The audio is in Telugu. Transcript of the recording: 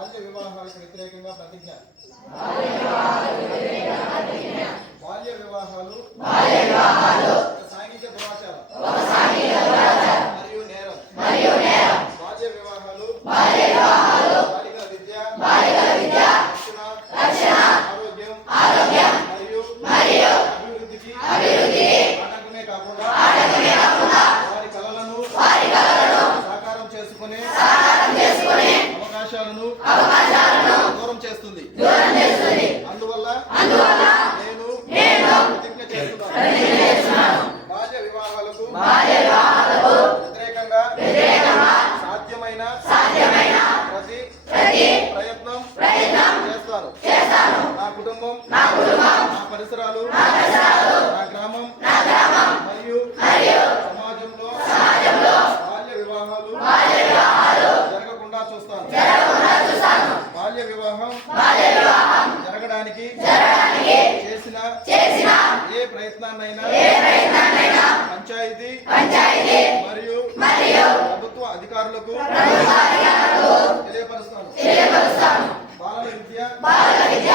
బాల్య వివాహాలకు వ్యతిరేకంగా ప్రతిజ్ఞ. బాల్య వివాహాలు ఒక సాంఘిక దురాచారం మరియు నేరం. బాల్య వివాహాలు బాలికల విద్య, రక్షణ, ఆరోగ్యం మరియు అభివృద్ధికి ఆటంకమే కాకుండా వారి కలలను సాకారం చేసుకునే అవకాశాలను దూరం చేస్తుంది. అందువల్ల నేను ప్రతిజ్ఞ చేస్తున్నాను. బాల్య వివాహాలకు వ్యతిరేకంగా సాధ్యమైన ప్రతి ప్రయత్నం చేస్తాను. నా కుటుంబం, నా పరిసరాలు, నా గ్రామం మరియు సమాజంలో బాల్య వివాహాలు జరగకుండా చూస్తాను. బాల్య వివాహం జరగడానికి చేసిన ఏ ప్రయత్నాన్నైనా పంచాయతీ మరియు ప్రభుత్వ అధికారులకు తెలియపరుస్తాను. బాలల విద్య